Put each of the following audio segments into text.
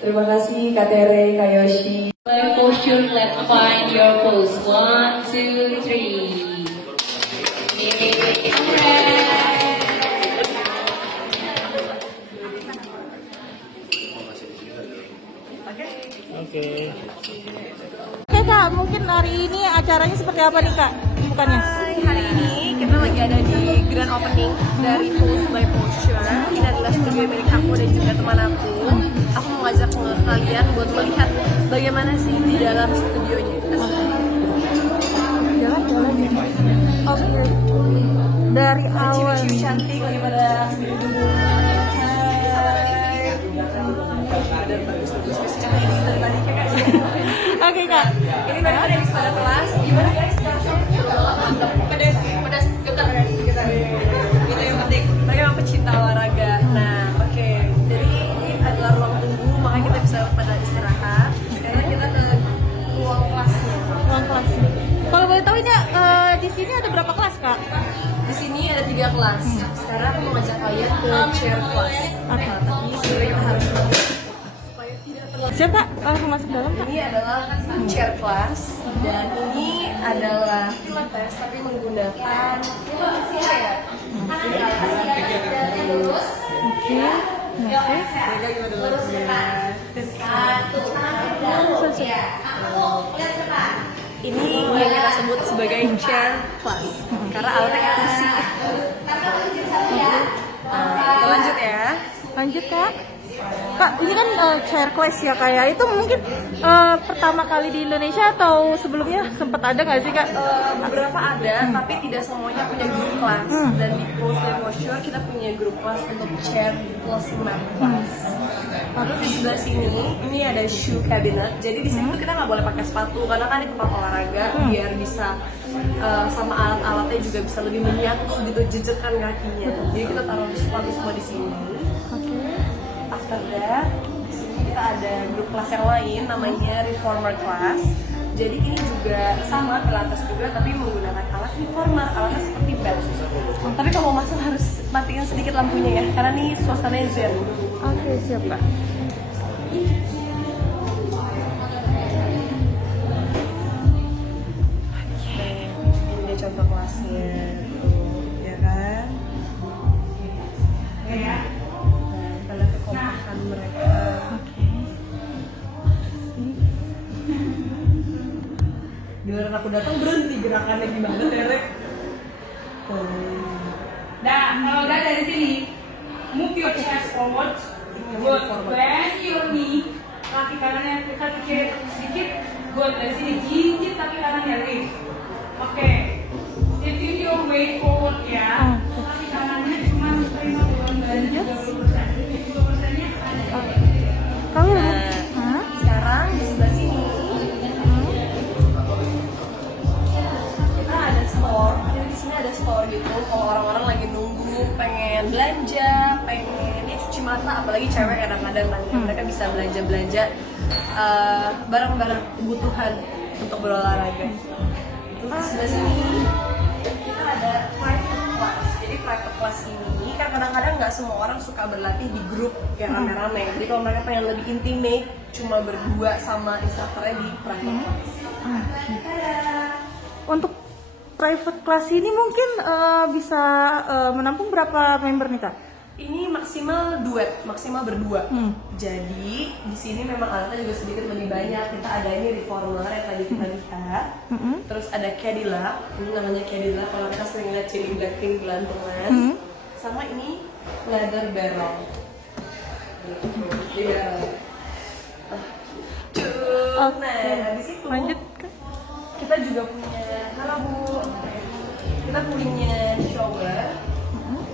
Terima kasih Kak Tere, Kak Yoshi. By posture, let's find your pose. 1, 2, 3. Oke. Oke Kak, mungkin hari ini acaranya seperti apa nih Kak? Bukannya? Hari ini kita lagi ada di grand opening dari Pose by Posture. Ini adalah studio milik aku dan juga teman aku. Aku mau ngajak kalian buat melihat bagaimana sih di dalam studionya. Jalan-jalan ya. Oke. Dari awal. Ciwi-ciwi cantik lagi pada Oke Kak. Ini mereka dari pada kelas. Gimana guys? Pedas, getar. Itu yang penting. Mereka memang pecinta olahraga. Nah, oke. Jadi ini adalah ruang tunggu, makanya kita bisa pada istirahat. Sekarang kita ke ruang kelasnya. Ruang kelas. Kalau boleh tahu ini di sini ada berapa kelas Kak? Di sini ada 3 kelas. Sekarang aku mau ngajak kalian ke chair class. Tapi sebenarnya kita harus supaya tidak terlalu. Siap Kak, langsung masuk dalam Kak. Ini adalah chair class dan ini adalah pilates tapi menggunakan chair. Terus, Oke. terus ini yang kita sebut sebagai chair class karena alatnya kayak kursi. Kita lanjut ya. Lanjut Kak. Kak, ini kan chair class ya Kak ya. Itu mungkin pertama kali di Indonesia atau sebelumnya sempat ada nggak sih Kak? Beberapa ada, tapi tidak semuanya punya grup kelas. Dan di Pose by Posture kita punya grup kelas untuk chair plus mat class. Lalu di sebelah sini, ini ada shoe cabinet. Jadi di sini tuh kita nggak boleh pakai sepatu karena kan di tempat olahraga biar bisa sama alat-alatnya juga bisa lebih menyatu gitu, jejekan kakinya. Jadi kita taruh sepatu semua di sini. After that, di sini kita ada grup kelas yang lain namanya reformer class. Jadi ini juga sama pilates juga tapi menggunakan alat reformer, alatnya seperti bed. Tapi kalau mau masuk harus matiin sedikit lampunya ya, karena ini suasananya zen. Oke, siap Kak. Ini dia contoh kelasnya, ya kan? Ya. Kita lihat kekompakan mereka. Giliran aku datang berhenti gerakannya gimana, Derek? Nah, kalau udah dari sini, move your chest forward. Good. Bend your knee. Kaki kanannya kaki kiri sedikit. Good. Dari sini jinjit kaki kanannya lift. Oke. Shifting your weight forward ya. Kaki kanannya cuma terima 30%. 70%-nya ada. Kamu Sekarang di sebelah sini kita ada store. Jadi di sini ada store gitu. Kalau orang-orang lagi nunggu, pengen belanja, pengen ya cuci mata, apalagi cewek kadang-kadang mereka bisa belanja barang-barang kebutuhan untuk berolahraga. Terus di sebelah sini kita ada private class. Jadi private class ini kan kadang-kadang nggak semua orang suka berlatih di grup yang rame-rame. Jadi kalau mereka pengen lebih intimate, cuma berdua sama instrukturnya di private class. untuk private class ini mungkin bisa menampung berapa member nih Kak? Ini maksimal duet, maksimal berdua. Jadi di sini memang alatnya juga sedikit lebih banyak. Kita ada ini reformer yang tadi kita lihat. Terus ada Cadillac, ini namanya Cadillac. Kalau kita sering lihat Cini Blackpink gelantungan. Sama ini leather barrel. Iya. Nah, habis itu Lanjut Kak. kita juga punya, halo Bu, kita punya shower.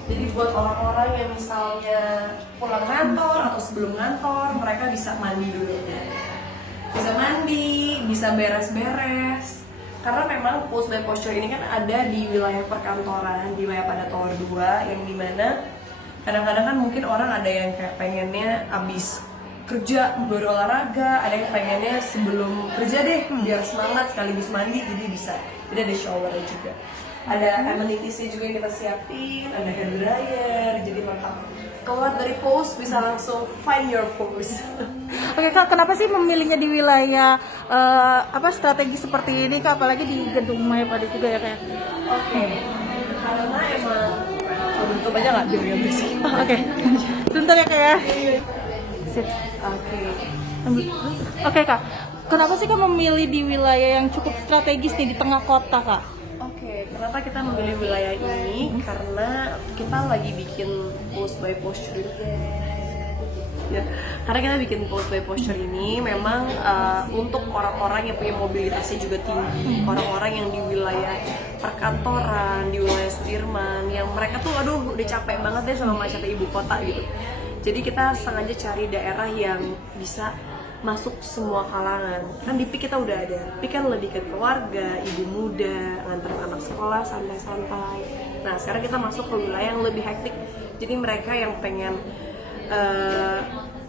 Jadi buat orang-orang yang misalnya pulang kantor atau atau sebelum ngantor mereka bisa mandi dulu, bisa mandi, bisa beres-beres. Karena memang pose by posture ini kan ada di wilayah perkantoran, di wilayah pada tower 2, yang dimana kadang-kadang kan mungkin orang ada yang kayak pengennya abis kerja baru olahraga, ada yang pengennya sebelum kerja deh biar semangat sekaligus mandi, jadi bisa. Jadi ada showernya juga, ada amenities-nya juga yang kita siapin, ada hair dryer, jadi mantap. Keluar dari pose bisa langsung find your pose. Oke Kak, kenapa sih memilihnya di wilayah strategi seperti ini Kak, apalagi di gedung Mayapada juga ya Kak? Oke, karena emang bentuk aja nggak biar yang bersih. Oke, bentar ya Kak ya. Oke Kak, kenapa sih Kak memilih di wilayah yang cukup strategis nih di tengah kota Kak? Oke, kenapa kita memilih wilayah ini? Karena kita lagi bikin pose by posture. Ya, karena kita bikin pose by posture ini memang untuk orang-orang yang punya mobilitasnya juga tinggi, orang-orang yang di wilayah perkantoran, di wilayah Sudirman, yang mereka tuh aduh udah capek banget deh sama macetnya ibu kota gitu. Jadi kita sengaja cari daerah yang bisa masuk semua kalangan. Kan di PIK kita udah ada, PIK kan lebih ke keluarga, ibu muda, nganterin anak sekolah santai-santai. Nah sekarang kita masuk ke wilayah yang lebih hektik. Jadi mereka yang pengen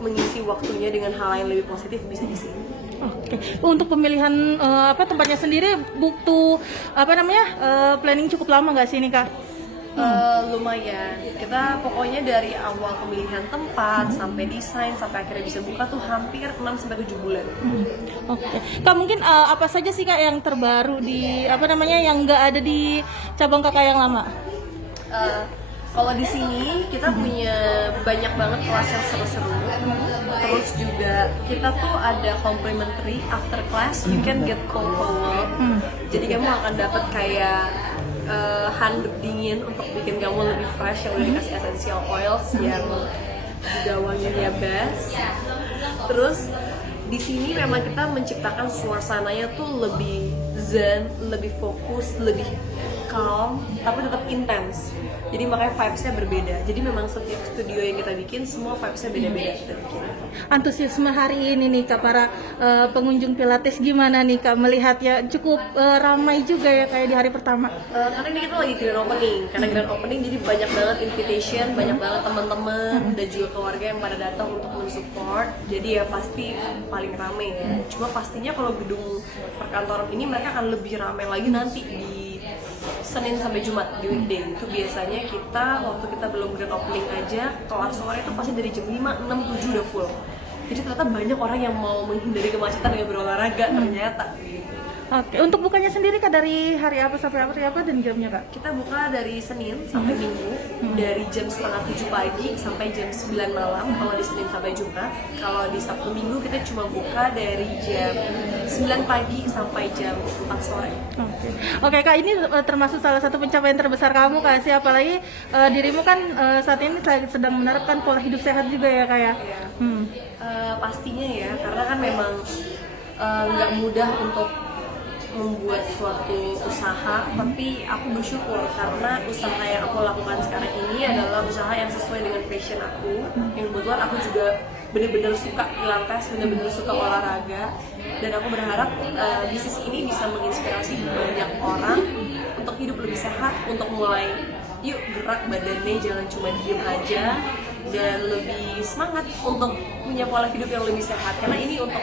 mengisi waktunya dengan hal yang lebih positif bisa di sini. Oke. Untuk pemilihan tempatnya sendiri butuh planning cukup lama nggak sih ini Kak? Lumayan. Kita pokoknya dari awal pemilihan tempat sampai desain sampai akhirnya bisa buka tuh hampir 6-7 bulan. Oke. Kak mungkin apa saja sih Kak yang terbaru di yang nggak ada di cabang Kakak yang lama? Kalau di sini kita punya banyak banget kelas yang seru-seru. Terus juga kita tuh ada complimentary after class, you can get cold towel. Jadi kamu akan dapat kayak handuk dingin untuk bikin kamu lebih fresh, yang udah dikasih essential oils yang juga wanginya best. Terus di sini memang kita menciptakan suasananya tuh lebih zen, lebih fokus, lebih calm, tapi tetap intens. Jadi makanya vibes-nya berbeda. Jadi memang setiap studio yang kita bikin semua vibes-nya beda-beda kita bikin. Antusiasme hari ini nih Kak, para pengunjung Pilates gimana nih Kak, melihat ya cukup ramai juga ya kayak di hari pertama? Karena ini kita lagi grand opening. Karena grand opening jadi banyak banget invitation, banyak banget teman-teman dan juga keluarga yang pada datang untuk mensupport. Jadi ya pasti paling ramai ya. Cuma pastinya kalau gedung perkantoran ini mereka akan lebih ramai lagi nanti di Senin sampai Jumat di weekday. Itu biasanya kita waktu kita belum grand opening aja kelas sore itu pasti dari jam 5, 6, 7 udah full. Jadi ternyata banyak orang yang mau menghindari kemacetan dengan berolahraga ternyata. Oke, untuk bukanya sendiri Kak dari hari apa sampai hari apa dan jamnya Kak? Kita buka dari Senin sampai Minggu dari jam 6:30 pagi sampai jam 9 malam kalau di Senin sampai Jumat. Kalau di Sabtu Minggu kita cuma buka dari jam 9 pagi sampai jam 4 sore. Oke Kak, ini termasuk salah satu pencapaian terbesar kamu Kak sih, apalagi dirimu kan saat ini sedang menerapkan pola hidup sehat juga ya Kak ya? Pastinya ya, karena kan memang nggak mudah untuk membuat suatu usaha, tapi aku bersyukur karena usaha yang aku lakukan sekarang ini adalah usaha yang sesuai dengan passion aku, yang kebetulan aku juga benar-benar suka pilates, benar-benar suka olahraga, dan aku berharap bisnis ini bisa menginspirasi banyak orang untuk hidup lebih sehat, untuk mulai yuk gerak badannya, jangan cuma diem aja, dan lebih semangat untuk punya pola hidup yang lebih sehat, karena ini untuk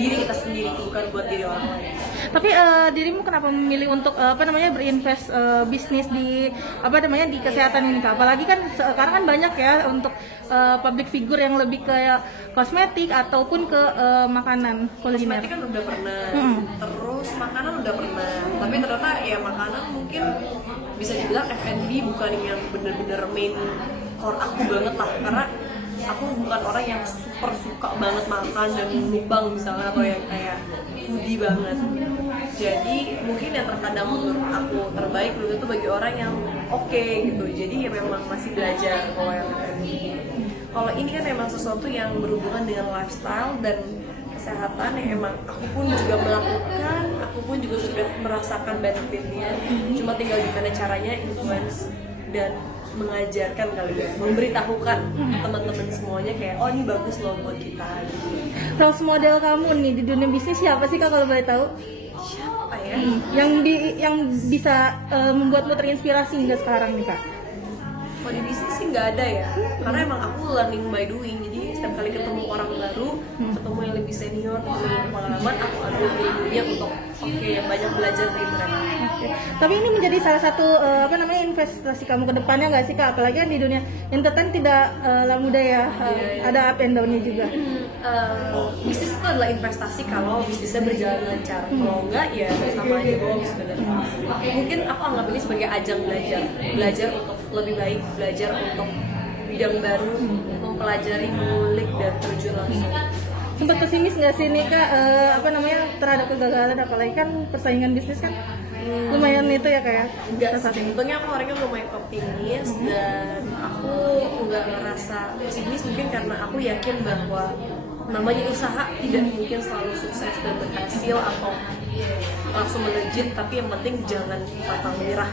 diri kita sendiri, bukan buat diri orang lain. Tapi dirimu kenapa memilih untuk berinvest bisnis di di kesehatan ini Kak? Apalagi kan sekarang kan banyak ya untuk public figure yang lebih kayak kosmetik ataupun ke makanan kuliner. Kosmetik kan udah pernah, terus makanan udah pernah, tapi ternyata ya makanan mungkin bisa dibilang F&B bukan yang bener-bener main core aku banget lah, karena aku bukan orang yang super suka banget makan dan mukbang misalnya, atau yang kayak foodie banget. Jadi mungkin yang terkadang menurut aku terbaik belum itu bagi orang yang oke gitu. Jadi ya memang masih belajar kalau yang ini. Kalau ini kan memang sesuatu yang berhubungan dengan lifestyle dan kesehatan yang emang aku pun juga melakukan, aku pun juga sudah merasakan benefitnya. Cuma tinggal gimana caranya influence dan mengajarkan kali ya, memberitahukan teman-teman semuanya kayak oh ini bagus loh buat kita gitu. Role model kamu nih di dunia bisnis siapa sih Kak kalau boleh tahu? Siapa ya? Yang bisa membuatmu terinspirasi hingga sekarang nih Kak? Kalau di bisnis sih nggak ada ya, karena emang aku learning by doing. Jadi setiap kali ketemu orang baru, ketemu yang lebih senior, ketemu yang berpengalaman, aku ambil ilmunya untuk banyak belajar dari mereka. Tapi ini menjadi salah satu investasi kamu ke depannya nggak sih Kak? Apalagi kan di dunia entertain tidak mudah ya, ada up and down-nya juga. Bisnis itu adalah investasi kalau bisnisnya berjalan lancar. Kalau enggak ya sama aja bohong sebenarnya. Mungkin aku anggap ini sebagai ajang belajar untuk lebih baik, belajar untuk bidang baru, mempelajari, mengulik dan terjun langsung. Sempat pesimis nggak sih nih Kak terhadap kegagalan, apalagi kan persaingan bisnis kan lumayan itu ya Kak ya? Enggak sih, untungnya aku orangnya lumayan optimis dan aku nggak ngerasa pesimis mungkin karena aku yakin bahwa namanya usaha tidak mungkin selalu sukses dan berhasil atau langsung melejit, tapi yang penting jangan pantang menyerah.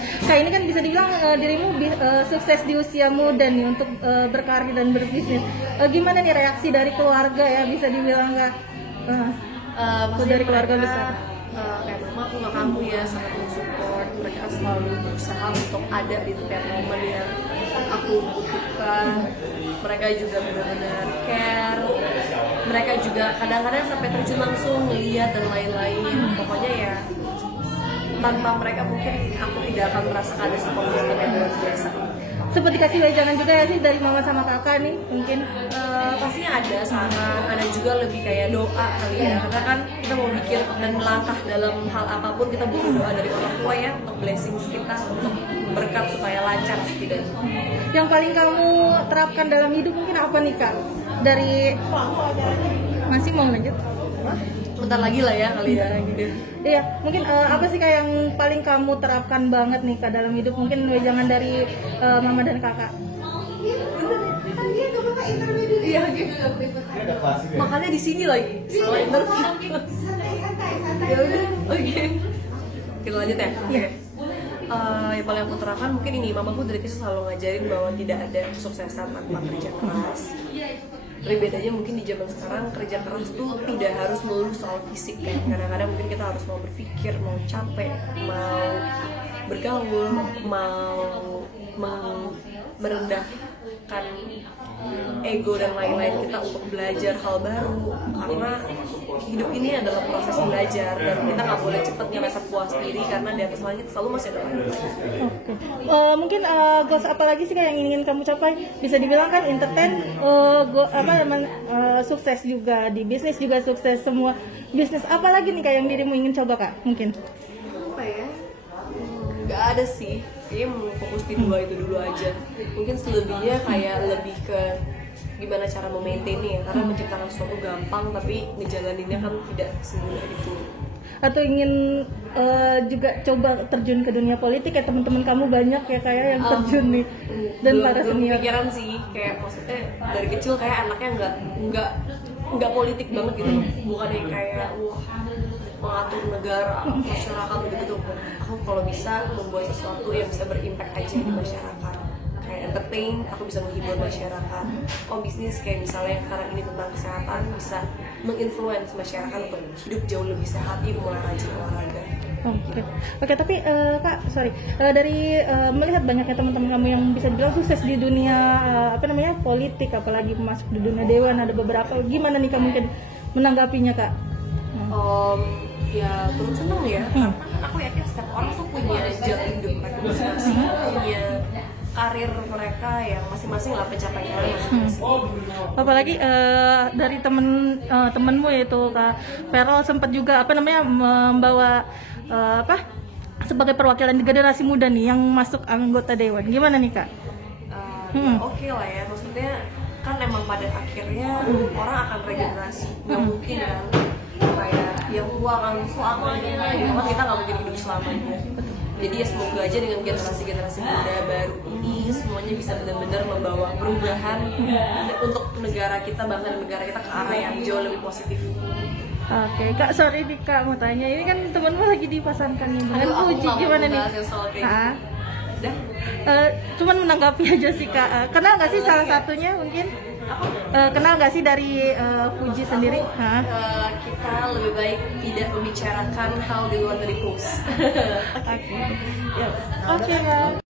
Kak ini kan bisa dibilang dirimu sukses di usia muda nih untuk berkarir dan berbisnis. Gimana nih reaksi dari keluarga ya bisa dibilang Kak? Dari keluarga besar. Kayak mama aku kamu ya sangat mensupport, mereka selalu berusaha untuk ada di setiap momen yang aku butuhkan. Mereka juga benar-benar care, mereka juga kadang-kadang sampai terjun langsung melihat dan lain-lain. Pokoknya ya tanpa mereka mungkin aku tidak akan merasakan ada support system yang luar biasa. Seperti kasih wejangan juga ya sih dari mama sama kakak nih mungkin? Pastinya ada saran, ada juga lebih kayak doa kali ya, karena kan kita mau bikin dan melangkah dalam hal apapun kita butuh doa dari orang tua ya, untuk blessings kita, untuk berkat supaya lancar setidaknya. Yang paling kamu terapkan dalam hidup mungkin apa nih Kak? Dari masih mau lanjut? Bentar lagi lah ya kali ya gitu. Iya, mungkin apa sih Kak yang paling kamu terapkan banget nih Kak dalam hidup? Mungkin wejangan dari mama dan kakak. Iya gitu. Makanya di sini lagi. Salah interview. Ya udah, oke. Kita lanjut ya. Iya. Yang paling aku terapkan mungkin ini, mamaku dari kecil selalu ngajarin bahwa tidak ada kesuksesan tanpa kerja keras. Tapi bedanya mungkin di zaman sekarang kerja keras tuh tidak harus melulu soal fisik kan. Kadang-kadang mungkin kita harus mau berpikir, mau capek, mau bergaul, mau merendahkan ego dan lain-lain kita untuk belajar hal baru, karena hidup ini adalah proses belajar dan kita nggak boleh cepet ngerasa puas diri karena di atas langit selalu masih ada langit. Mungkin goals apa lagi sih yang ingin kamu capai? Bisa dibilang kan entertain sukses juga, di bisnis juga sukses, semua bisnis apa lagi nih kayak yang dirimu ingin coba Kak? Mungkin apa ya? Nggak ada sih, kayaknya mau fokus di dua itu dulu aja. Mungkin selebihnya kayak lebih ke gimana cara memaintainnya ya, karena menciptakan sesuatu gampang tapi ngejalaninnya kan tidak semudah itu. Atau ingin juga coba terjun ke dunia politik ya, teman-teman kamu banyak ya kayak yang terjun nih dan para senior. Pikiran sih, kayak maksudnya dari kecil kayak anaknya nggak politik banget gitu, bukan yang kayak mengatur negara, masyarakat gitu. Aku kalau bisa membuat sesuatu yang bisa berimpact aja di masyarakat. Kayak entertain, aku bisa menghibur masyarakat. Bisnis kayak misalnya sekarang ini tentang kesehatan, bisa menginfluence masyarakat untuk hidup jauh lebih sehat, mulai rajin olahraga. Oke, tapi Kak, dari melihat banyaknya teman-teman kamu yang bisa bilang sukses di dunia politik, apalagi masuk di dunia dewan, ada beberapa. Gimana nih kamu mungkin menanggapinya Kak? Ya turut seneng ya, karena aku yakin setiap orang tuh punya jalan hidup mereka masing-masing, punya karir mereka yang masing-masing lah, pencapaiannya masing-masing. Apalagi dari temenmu yaitu Kak Ferol sempat juga membawa sebagai perwakilan generasi muda nih yang masuk anggota dewan. Gimana nih Kak? Oke lah ya, maksudnya kan emang pada akhirnya orang akan regenerasi, nggak mungkin kan kayak yang tua kan selamanya gitu kan, kita nggak mungkin hidup selamanya. Jadi ya semoga aja dengan generasi-generasi muda baru ini semuanya bisa benar-benar membawa perubahan untuk negara kita, bangsa negara kita ke arah yang jauh lebih positif. Oke, Kak, sorry nih Kak mau tanya, ini kan temenmu lagi dipasangkan nih dengan Puji, gimana nih? Dah. Cuman menanggapi aja sih Kak. Kenal nggak sih salah satunya mungkin? Kenal nggak sih dari Fuji sendiri? Kita lebih baik tidak membicarakan hal di luar dari post. Oke. Ya.